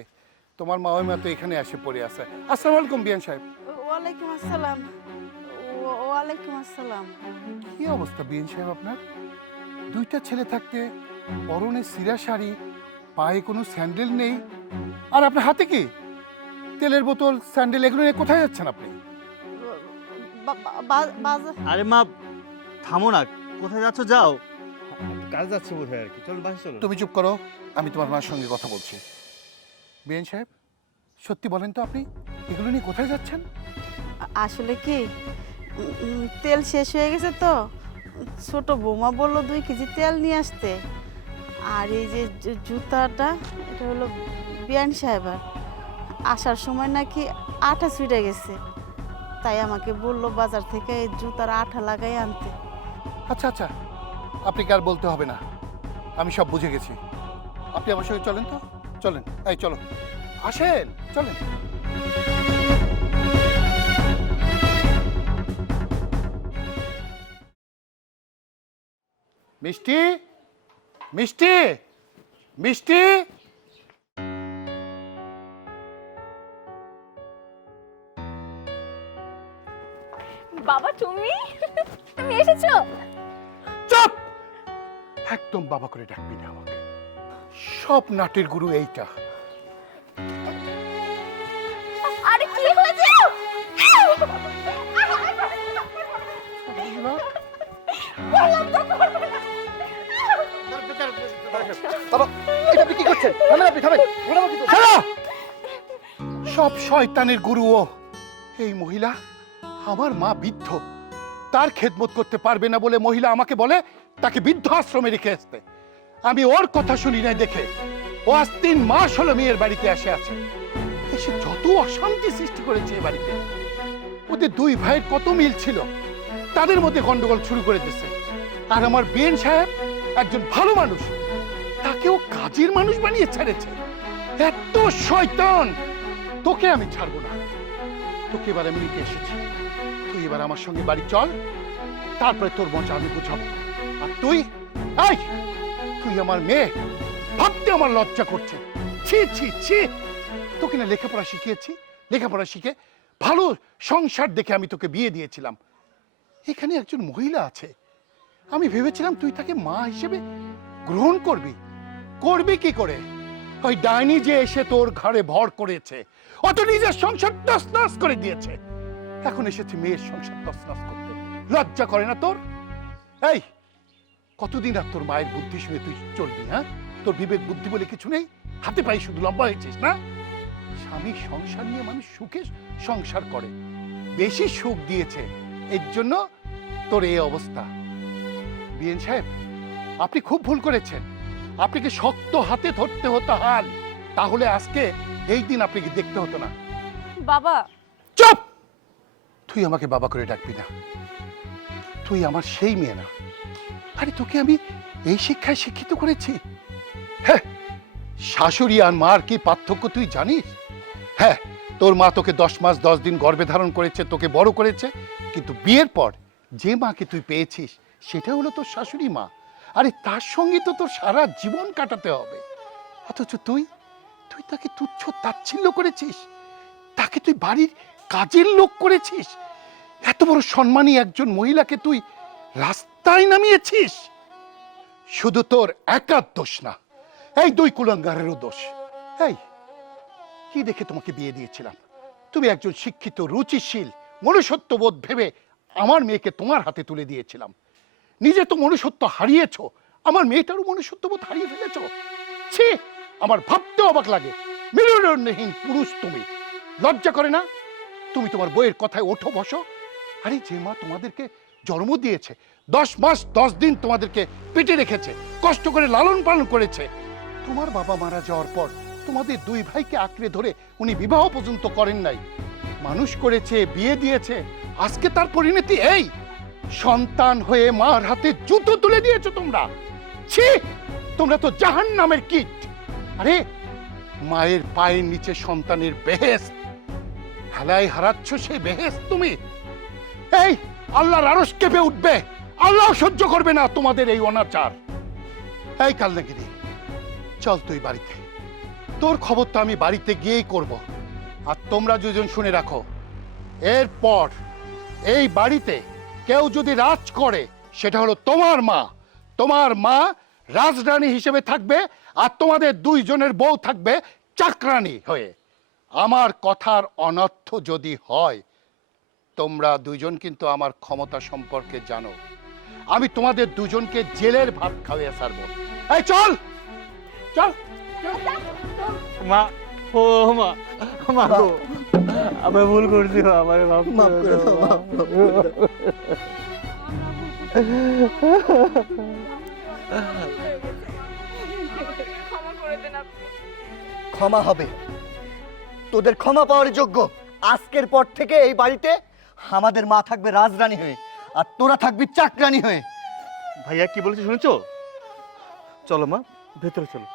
তোমার মা ওই মা তো এখানে এসে পড়ে আছে। আসসালামু আলাইকুম বিয়ান সাহেব। ওয়ালাইকুম আসসালাম। ওয়ালাইকুম আসসালাম। কি অবস্থা বিয়ান সাহেব আপনার? দুইটা ছেলে থাকতে পরনে সিরা শাড়ি, পায়ে কোনো স্যান্ডেল নেই, আর আপনার হাতে কি? তেলের বোতল, স্যান্ডেল এগুলো নিয়ে কোথায় যাচ্ছেন আপনি? বাজার আরে মা থামো না, কোথায় যাচ্ছ যাও। কাজ যাচ্ছে বোধ হয় আর কি, চলো বাসে চলো। তুমি চুপ করো, আমি তোমার মার সঙ্গে কথা বলছি। বিএন সাহেব, সত্যি বলেন তো আপনি এগুলো নিয়ে কোথায় যাচ্ছেন? আসলে কি তেল শেষ হয়ে গেছে তো ছোট বৌমা বললো 2 কেজি তেল নিয়ে আসতে। আর এই যে জুতাটা এটা হলো বিয়ান সাহেবের, আসার সময় নাকি আঠা ছুটে গেছে, তাই আমাকে বললো বাজার থেকে এই জুতার আঠা লাগাই আনতে। আচ্ছা আচ্ছা, আপনি কি আর বলতে হবে না, আমি সব বুঝে গেছি। আপনি আমার সঙ্গে চলেন তো, চলেন, এই চলো, আসেন, চলেন। মিষ্টি, মিষ্টি, মিষ্টি। বাবা তুমি তুমি এসেছো? চুপ! একদম বাবা করে ডাকবি না আমাকে। সব নাটের গুরু এইটা। আরে কি হয়েছে? বাবা, এটা আপনি কি করছেন? থামেন আপনি, থামেন। শালা! সব শয়তানের গুরু ও। এই মহিলা, আমার মা বৃদ্ধ, তার খেদমত করতে পারবে না বলে মহিলা আমাকে বলে তাকে বৃদ্ধ আশ্রমে রেখে আসতে। আমি ওর কথা শুনি নাই দেখে ও আজ 3 মাস হলো মেয়ের বাড়িতে এসে আছে। এসে যত অশান্তি সৃষ্টি করেছে এ বাড়িতে। ওদের 2 ভাইয়ের কত মিল ছিল, তাদের মধ্যে গন্ডগোল শুরু করে দিয়েছে। আর আমার বিএন সাহেব একজন ভালো মানুষ, তাকেও কাজের মানুষ বানিয়ে ছেড়েছে। এত শয়তান! তোকে আমি ছাড়বো না। তোকে এবার আমি নিতে এসেছি। তুই এবার আমার সঙ্গে বাড়ি চল, তারপরে তোর মজা আমি বুঝাবো। আর তুই, এই তুই আমার মেয়ে, ভাবতে আমার লজ্জা করছে। ছি ছি ছি! তোকে না লেখাপড়া শিখিয়েছি, লেখাপড়া শিখে ভালো সংসার দেখে আমি তোকে বিয়ে দিয়েছিলাম। এখানে একজন মহিলা আছে, আমি ভেবেছিলাম তুই তাকে মা হিসেবে গ্রহণ করবি। করবি কি করে? ওই ডাইনি যে এসে তোর ঘরে ভর করেছে, অত নিজের সংসার তছনছ করে দিয়েছে। এখন এসেছে মেয়ের সংসার তছনছ করতে। লজ্জা করে না তোর? এই কতদিন আর তোর মায়ের বুদ্ধি শুনে তুই চলবি? হ্যাঁ, তোর বিবেক বুদ্ধি বলে কিছু নেই, হাতে পায়ে শুধু লম্বা হয়েছিস না। স্বামী সংসার নিয়ে মানুষ সুখে সংসার করে, বেশি সুখ দিয়েছে, এর জন্য তোর এই অবস্থা। বিএন সাহেব, আপনি খুব ভুল করেছেন। আপনাকে শক্ত হাতে ধরতে হতো হাল, তাহলে আজকে এই দিন আপনাকে দেখতে হতো না। বাবা চুপ! তুই আমাকে বাবা করে ডাকবি না। তুই আমার সেই মেয়ে না। আরে তোকে আমি এই শিক্ষায় শিক্ষিত করেছি। হ্যাঁ, শাশুড়ি আর মার কি পার্থক্য তুই জানিস? হ্যাঁ, তোর মা তোকে 10 মাস 10 দিন গর্ভে ধারণ করেছে, তোকে বড় করেছে, কিন্তু বিয়ের পর যে মাকে তুই পেয়েছিস সেটা হলো তোর শাশুড়ি মা। আরে তার সঙ্গে তো তোর সারা জীবন কাটাতে হবে। অথচ তুই তুই তাকে তুচ্ছ তাচ্ছিল্য করেছিস, তাকে তুই বাড়ির কাজের লোক করেছিস। এত বড় সম্মানী একজন মহিলাকে তুই রাস্তায় নামিয়েছিস। শুধু তোর একার দোষ না, এই 2 কুলাঙ্গারেরও দোষ। এই কি দেখে তোমাকে বিয়ে দিয়েছিলাম? তুমি একজন শিক্ষিত, রুচিশীল, মনুষ্যত্ববোধ ভেবে আমার মেয়েকে তোমার হাতে তুলে দিয়েছিলাম। নিজে তো মনুষ্যত্ব হারিয়েছো, আমার মেয়েটারও মনুষ্যত্ববোধ হারিয়ে ফেলেছো। ছি, আমার ভাবতে অবাক লাগে। মেরুদণ্ডহীন পুরুষ তুমি, লজ্জা করে না? তুমি তোমার বইয়ের কথায় ওঠো বসো। আরে যে মা তোমাদেরকে জন্ম দিয়েছে, 10 মাস 10 দিন তোমাদেরকে পেটে রেখেছে, কষ্ট করে লালন পালন করেছে, তোমার বাবা মারা যাওয়ার পর তোমাদের 2 ভাইকে আঁকড়ে ধরে উনি বিবাহ পর্যন্ত করেন নাই, মানুষ করেছে, বিয়ে দিয়েছে। আজকে তার পরিণতি এই, সন্তান হয়ে মার হাতে জুতো তুলে দিয়েছো তোমরা। ছি, তোমরা তো জাহান্নামের কীট। আরে মায়ের পায়ের নিচে সন্তানের বেহেশত, হেলায় হারাচ্ছ সেই বেহেশত তুমি। এই আল্লাহর আরশ কেঁপে উঠবে, আল্লাহ সহ্য করবে না তোমাদের এই অনাচার। এই কালনাগিরি, চল তুই বাড়িতে, তোর খবর তো আমি বাড়িতে গিয়েই করব। আর তোমরা দুজন শুনে রাখো, এরপর এই বাড়িতে কেউ যদি রাজ করে সেটা হলো তোমার মা। তোমার মা রাজরানী হিসেবে থাকবে, আর তোমাদের 2 জনের বউ থাকবে চাকরানী হয়ে। আমার কথার অনর্থ যদি হয়, তোমরা দুজন কিন্তু আমার ক্ষমতা সম্পর্কে জানো। আমি তোমাদের দুজনকে জেলের ভাত খাওয়িয়ে ছাড়বো। এই চল চল মা, ও মা, মা গো, আমরা ভুল করছি, আমার মাফ করে দাও, মাফ করে দাও। ক্ষমা করে দেন আপনি। ক্ষমা হবে, তোদের ক্ষমা পাওয়ার যোগ্য। আজকের পর থেকে এই বাড়িতে আমাদের মা থাকবে রাজরানী হয়ে, আর তোরা থাকবি চাকরানী হয়ে। ভাইয়া কি বলেছে শুনেছো? চলো মা, ভেতরে চলো।